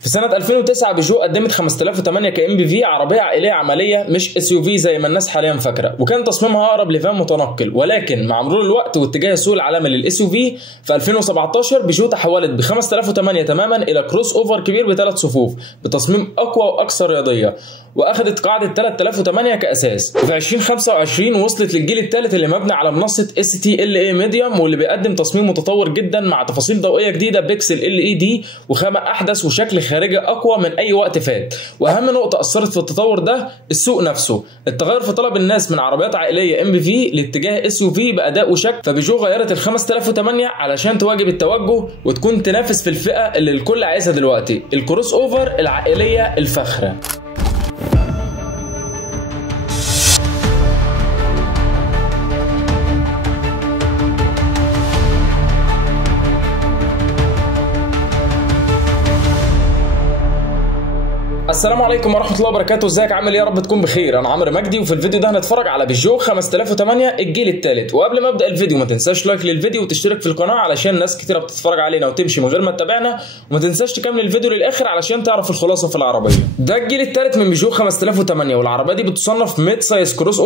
في سنة 2009 بيجو قدمت 5008 كام بي في، عربية عائلية عملية مش اس يو في زي ما الناس حاليا فاكرة، وكان تصميمها أقرب لفان متنقل. ولكن مع مرور الوقت واتجاه السوق العالمي للاس يو في 2017 بيجو تحولت ب 5008 تماما إلى كروس اوفر كبير بثلاث صفوف بتصميم أقوى وأكثر رياضية، واخدت قاعدة 3008 كأساس. وفي 2025 وصلت للجيل الثالث اللي مبني على منصة STLA ميديوم، واللي بيقدم تصميم متطور جدا مع تفاصيل ضوئية جديدة بيكسل LED وخامة أحدث وشكل خارجي أقوى من أي وقت فات. وأهم نقطة أثرت في التطور ده السوق نفسه، التغير في طلب الناس من عربيات عائلية MPV لاتجاه SUV بأداء وشكل. فبيجو غيرت ال 5008 علشان تواجب التوجه وتكون تنافس في الفئة اللي الكل عايزها دلوقتي، الكروس اوفر العائلية الفاخرة. السلام عليكم ورحمة الله وبركاته، ازيك عامل ايه؟ يا رب تكون بخير. انا عمرو مجدي، وفي الفيديو ده هنتفرج على بيجو 5008 الجيل الثالث. وقبل ما ابدا الفيديو ما تنساش لايك للفيديو وتشترك في القناة علشان ناس كتيرة بتتفرج علينا وتمشي من غير ما تتابعنا، وما تنساش تكمل الفيديو للاخر علشان تعرف الخلاصة في العربية. ده الجيل الثالث من بيجو 5008، والعربية دي بتصنف ميد سايز كروس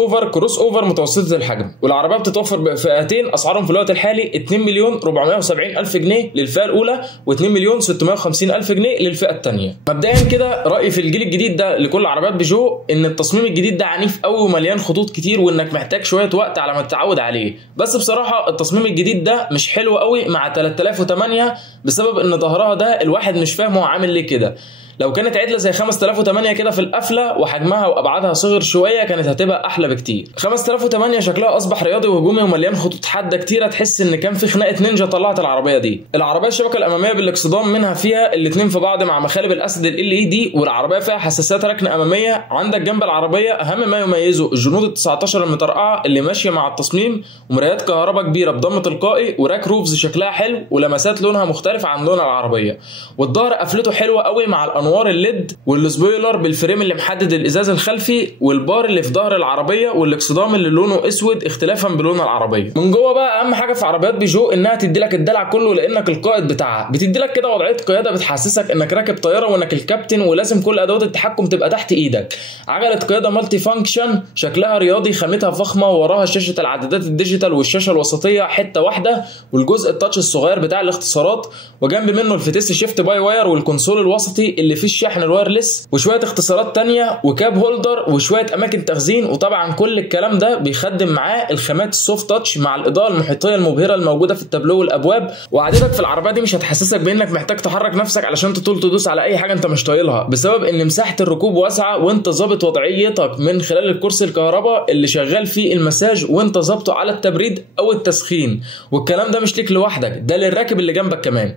اوفر متوسطة الحجم، والعربية بتتوفر بفئتين اسعارهم في الوقت الحالي 2,470,000 جنيه للفئة الاولى و2,650,000 جنيه للفئة الثانية. مبدئيا كده رأيي في الجيل الجديد ده لكل عربيات بيجو ان التصميم الجديد ده عنيف قوي ومليان خطوط كتير، وانك محتاج شويه وقت على ما تتعود عليه. بس بصراحه التصميم الجديد ده مش حلو قوي مع 3008 بسبب ان ظهرها ده الواحد مش فاهم هو عامل ليه كده. لو كانت عدله زي 5008 كده في القفله وحجمها وابعادها صغر شويه كانت هتبقى احلى بكتير. 5008 شكلها اصبح رياضي وهجومي ومليان خطوط حاده كتيره، تحس ان كان في خناقه نينجا طلعت العربيه دي. العربيه الشبكه الاماميه بالاكسدام منها فيها الاثنين في بعض مع مخالب الاسد LED، والعربيه فيها حساسات ركن اماميه. عندك جنب العربيه اهم ما يميزه الجنود ال 19 المطرقعه اللي ماشيه مع التصميم، ومرايات كهرباء كبيره بضم تلقائي، وراك روفز شكلها حلو ولمسات لونها مختلفه عن لون العربيه. والظهر قفلته حلوه قوي مع الانوار الليد والسبويلر بالفريم اللي محدد الازاز الخلفي، والبار اللي في ظهر العربيه، والاكسدام اللي لونه اسود اختلافا بلون العربيه. من جوه بقى اهم حاجه في عربيات بيجو انها تدي لك الدلع كله، لانك القائد بتاعها بتدي لك كده وضعيه قياده بتحسسك انك راكب طياره وانك الكابتن، ولازم كل ادوات التحكم تبقى تحت ايدك. عجله قياده مالتي فانكشن شكلها رياضي، خامتها فخمه، ووراها شاشه العدادات الديجيتال والشاشه الوسطيه حته واحده، والجزء التاتش الصغير بتاع الاختصارات، وجنب منه الفتيس شيفت باي واير، والكونسول الوسطي اللي فيه الشحن الوايرلس، وشويه اختصارات تانية، وكاب هولدر، وشويه اماكن تخزين. وطبعا كل الكلام ده بيخدم معاه الخامات السوفت تاتش مع الاضاءه المحيطيه المبهره الموجوده في التابلو والابواب. وقعدتك في العربيه دي مش هتحسسك بانك محتاج تحرك نفسك علشان تطول تدوس على اي حاجه انت مش طايلها، بسبب ان مساحه الركوب واسعه، وانت ظابط وضعيتك من خلال الكرسي الكهرباء اللي شغال فيه المساج، وانت ظابطه على التبريد او التسخين. والكلام ده مش ليك لوحدك، ده للراكب اللي جنبك كمان.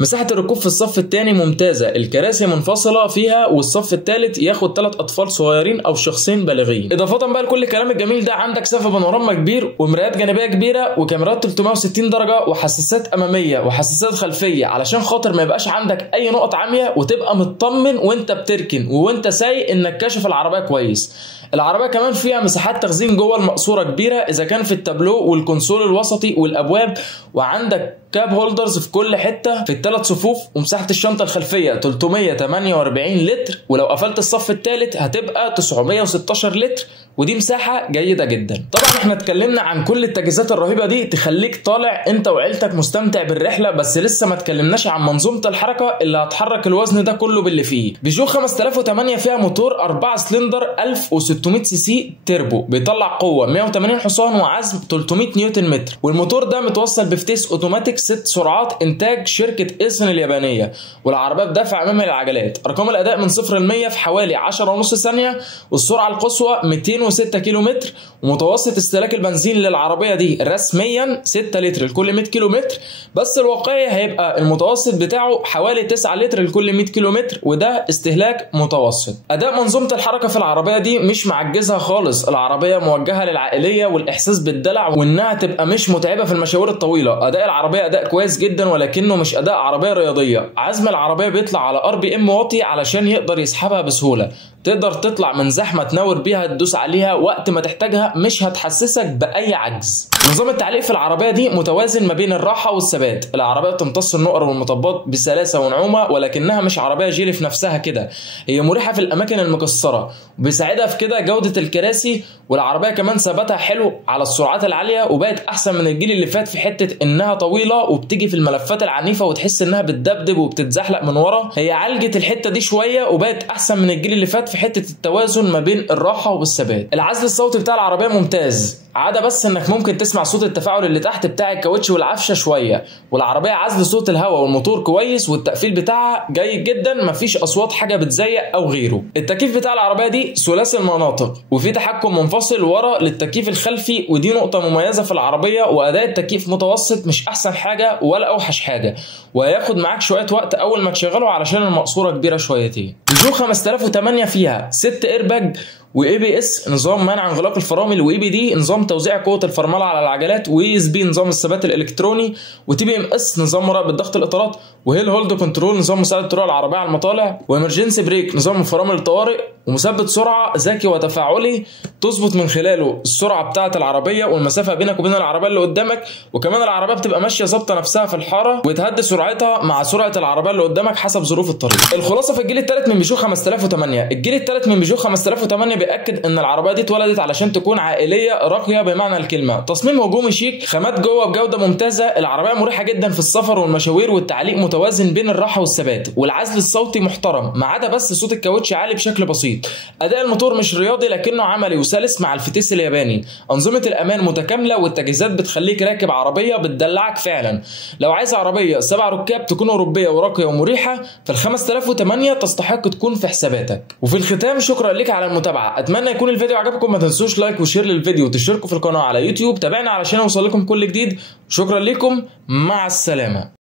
مساحه الركوب في الصف الثاني ممتازه، الكراسي منفصله فيها، والصف الثالث ياخد 3 اطفال صغيرين او شخصين بالغين. اضافه بقى لكل الكلام الجميل ده عندك سقف بانوراما كبير، ومرايات جانبيه كبيره، وكاميرات 360 درجه، وحساسات اماميه وحساسات خلفيه علشان خاطر ما يبقاش عندك اي نقط عاميه، وتبقى مطمن وانت بتركن وانت سايق انك كاشف العربيه كويس. العربيه كمان فيها مساحات تخزين جوه المقصوره كبيره، اذا كان في التابلو والكونسول الوسطي والابواب، وعندك كاب هولدرز في كل حته في الثلاث صفوف. ومساحه الشنطه الخلفيه 348 لتر، ولو قفلت الصف الثالث هتبقى 916 لتر، ودي مساحه جيده جدا. طبعا احنا اتكلمنا عن كل التجهيزات الرهيبه دي تخليك طالع انت وعيلتك مستمتع بالرحله، بس لسه ما اتكلمناش عن منظومه الحركه اللي هتحرك الوزن ده كله باللي فيه. بيجو 5008 فيها موتور 4 سلندر 1600 سي سي تيربو، بيطلع قوه 180 حصان وعزم 300 نيوتن متر، والموتور ده متوصل بفتيس اوتوماتيك 6 سرعات انتاج شركه ايسن اليابانيه، والعربيه بدافع امامي للعجلات. ارقام الاداء من 0 ل 100 في حوالي 10.5 ثانيه، والسرعه القصوى 206 كيلو متر، ومتوسط استهلاك البنزين للعربيه دي رسميا 6 لتر لكل 100 كيلو متر، بس الواقعي هيبقى المتوسط بتاعه حوالي 9 لتر لكل 100 كيلو متر، وده استهلاك متوسط. اداء منظومه الحركه في العربيه دي مش معجزها خالص، العربيه موجهه للعائليه والاحساس بالدلع، وانها تبقى مش متعبه في المشاوير الطويله. اداء العربيه اداء كويس جدا، ولكنه مش اداء عربيه رياضيه. عزم العربيه بيطلع على RPM واطي علشان يقدر يسحبها بسهوله. تقدر تطلع من زحمه تنور بيها تدوس عليها وقت ما تحتاجها، مش هتحسسك باي عجز. نظام التعليق في العربيه دي متوازن ما بين الراحه والثبات. العربيه بتمتص النقر والمطبات بسلاسه ونعومه، ولكنها مش عربيه جيلي في نفسها كده، هي مريحه في الاماكن المكسره وبيساعدها في كده جوده الكراسي. والعربيه كمان ثباتها حلو على السرعات العاليه، وبقت احسن من الجيل اللي فات في حته انها طويله وبتيجي في الملفات العنيفه وتحس انها بتدبدب وبتتزحلق من ورا. هي عالجت الحته دي شويه وبقت احسن من الجيل اللي فات في حته التوازن ما بين الراحه والثبات. العزل الصوتي بتاع العربيه ممتاز، عدا بس انك ممكن تسمع صوت التفاعل اللي تحت بتاع الكاوتش والعفشه شويه. والعربيه عزل صوت الهواء والموتور كويس، والتقفيل بتاعها جيد جدا، مفيش اصوات حاجه بتزيق او غيره. التكييف بتاع العربيه دي ثلاثي المناطق، وفي تحكم منفصل ورا للتكييف الخلفي، ودي نقطه مميزه في العربيه. واداء التكييف متوسط، مش احسن حاجه ولا اوحش حاجه، وهياخد معاك شويه وقت اول ما تشغله علشان المقصوره كبيره شويتين. بيجو 5008 فيها 6 ايرباج، واي بي اس نظام منع انغلاق الفرامل، واي بي دي نظام توزيع قوه الفرمله على العجلات، واي اس بي نظام الثبات الالكتروني، وتي بي ام اس نظام مراقبه ضغط الاطارات، وهيل هولد كنترول نظام مساعده طرق العربيه على المطالع، وامرجنسي بريك نظام فرامل الطوارئ، ومثبت سرعه ذكي وتفاعلي تظبط من خلاله السرعه بتاعه العربيه والمسافه بينك وبين العربيه اللي قدامك. وكمان العربيه بتبقى ماشيه ظابطه نفسها في الحاره، وتهدي سرعتها مع سرعه العربيه اللي قدامك حسب ظروف الطريق. الخلاصه في الجيل الثالث من بيجو 5008. الجيل الثالث من بيجو 5008 بيأكد ان العربيه دي اتولدت علشان تكون عائليه راقيه بمعنى الكلمه. تصميم هجومي شيك، خامات جوه بجوده ممتازه، العربيه مريحه جدا في السفر والمشاوير، والتعليق متوازن بين الراحه والثبات، والعزل الصوتي محترم ما عدا بس صوت الكاوتش عالي بشكل بسيط. اداء الموتور مش رياضي لكنه عملي وسلس مع الفتيس الياباني. انظمه الامان متكامله، والتجهيزات بتخليك راكب عربيه بتدلعك فعلا. لو عايز عربيه 7 ركاب تكون اوروبيه وراقيه ومريحه، فال 5008 تستحق تكون في حساباتك. وفي الختام شكرا لك على المتابعه، اتمنى يكون الفيديو عجبكم. ما تنسوش لايك وشير للفيديو وتشتركوا في القناه على يوتيوب. تابعنا علشان يوصل لكم كل جديد. شكرا لكم، مع السلامه.